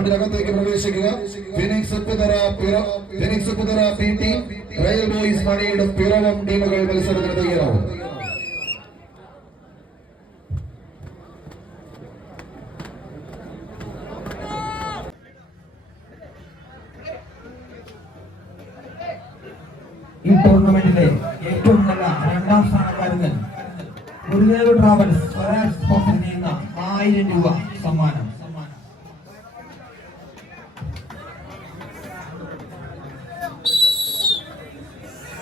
ഗ്രൗണ്ടിനകത്തേക്ക് പ്രവേശിക്കുക. Phoenix Puthara Phoenix Puthara P team Real Boys മണിയുടെ പിറവം ടീമുകൾ മത്സരത്തിന് തയ്യാറാവും ഈ ടൂർണമെന്റിലെ ഏറ്റവും നല്ല രണ്ടാം സ്ഥാനക്കാരന് ഗുരുദേവ് ട്രാവൽസ് സ്വരാജ് സ്പോൺസർ ചെയ്യുന്ന ആയിരം രൂപ സമ്മാനം.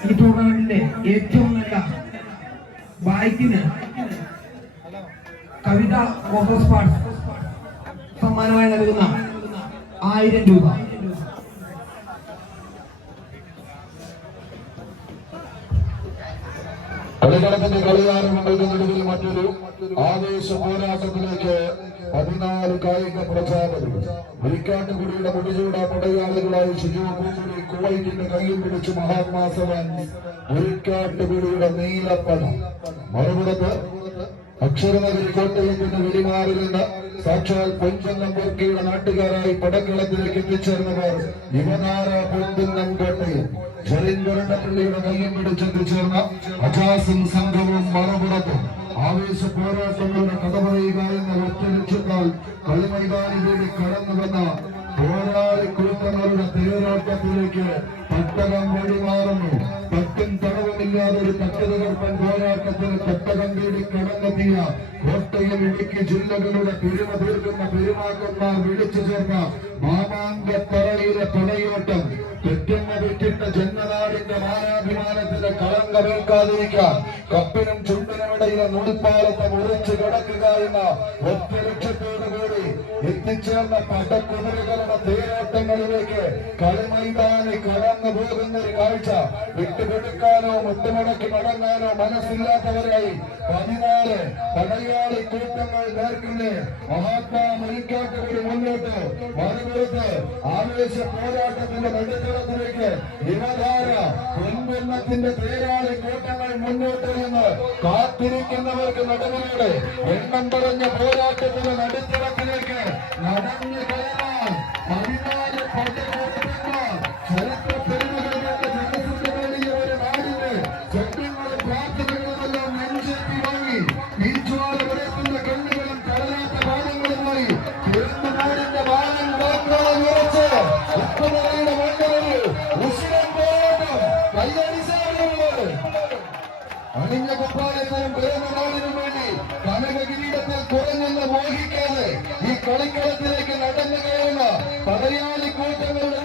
ഈ ടൂർണമെന്റിന്റെ ഏറ്റവും നല്ല ബായ്ക്കിന് കവിത സ്പാർട്സ് സമ്മാനമായി നൽകുന്ന ആയിരം രൂപ. കളിക്കളത്തിന്റെ കളികാരങ്ങൾക്ക് നടുവിൽ മറ്റൊരു ആവേശ പോരാട്ടത്തിലേക്ക് പതിനാല് കായിക പ്രചാരകർ. മുരിക്കാട്ടുകുടിയുടെ മുടിചൂട പടയാളികളായി പൂമുടി കുവൈറ്റിന്റെ കയ്യിൽ പിടിച്ച് മഹാത്മാസവൻ മുരിക്കാട്ടുകുടിയുടെ നീലപ്പണം മറുപടത്ത് അക്ഷരനഗരി കോട്ടയത്തിന്റെ വെടിമാറിൽ നിന്ന് സാക്ഷാൽ പൊൻചന്നം പൊർക്കിയുടെ നാട്ടുകാരായി പടക്കളത്തിലേക്ക് എത്തിച്ചേർന്നവർ യുവനാര പൊൻകുന്നം കോട്ടയം. ജലീൻവരണപ്പള്ളിയുടെ കയ്യും പിടിച്ചെത്തിച്ചേർന്ന അജാസും സംഘവും മറുപടത്തും ആവേശ പോരാട്ടങ്ങളുടെ കഥ പറയുക എന്ന ഒറ്റ ലക്ഷ്യത്താൽ കളിമൈതാനിലേക്ക് കടന്നു വന്ന പോരാളി കൂട്ടങ്ങളുടെ തേരോട്ടത്തിലേക്ക് തട്ടകം വഴിമാറുന്നു തട്ടും തടവുമില്ലാതെ ഒരു തട്ടുതകർപ്പൻ പോരാട്ടത്തിന് തട്ടകം തേടി കടന്നെത്തിയ കോട്ടയിൽ ഇടുക്കി ജില്ലകളുടെ പെരുമ തീർക്കുന്ന പെരുമാക്കന്മാർ വിളിച്ചു ചേർന്ന മാമാങ്ക തറയിലെ പടയോട്ടം പെറ്റെന്ന് വിറ്റിട്ട ജന്മനാടിന്റെ മാനാഭിമാനത്തിന്റെ കളങ്കമേൽക്കാതിരിക്കാൻ കപ്പിനും ചുണ്ടിനുമിടയിലെ നുടിപ്പാലത്തെ മുറിച്ച് കിടക്കുക എന്ന ഒറ്റ ലക്ഷ്യത്തോടുകൂടി എത്തിച്ചേർന്ന പട്ടക്കുതിരകളുടെ തേരോട്ടങ്ങളിലേക്ക് കളിമൈതാനി കടന്നു പോകുന്ന ഒരു കാഴ്ച വിട്ടുകൊടുക്കാനോ മുട്ടുമുടക്കി മടങ്ങാനോ മനസ്സില്ലാത്തവരായി പതിനാല് പടയാളി കൂട്ടങ്ങൾ നേർക്കുന്ന. മഹാത്മാ മുരിക്കാട്ടുകൂടി മുന്നോട്ട് മറുപുറത്ത് ആവേശ പോരാട്ടത്തിന്റെ നടുത്തളത്തിലേക്ക് യുവധാര പൊൻപൊന്നത്തിന്റെ തേരാളി കൂട്ടങ്ങൾ മുന്നോട്ട് കാത്തിരിക്കുന്നവർക്ക് നടുവിലൂടെ എണ്ണം പറഞ്ഞ പോരാട്ടത്തിന് നടുത്തളത്തിലേക്ക് നടന്നു കയറാൻ പതിനാല് പടകൂട്ടന്മാർ കളിക്കളത്തിലേക്ക് നടന്നു കയറുന്ന. പടയാളി കൂട്ടങ്ങളുടെ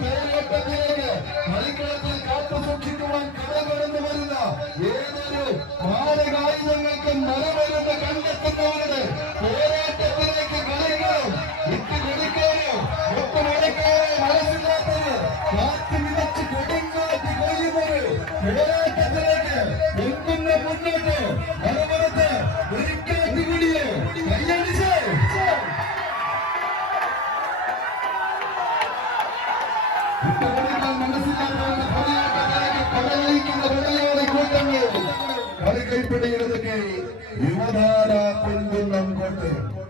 കൈപ്പിടിയിലൊക്കെ യുവധാര പൊൻകുന്നം കോട്ടയം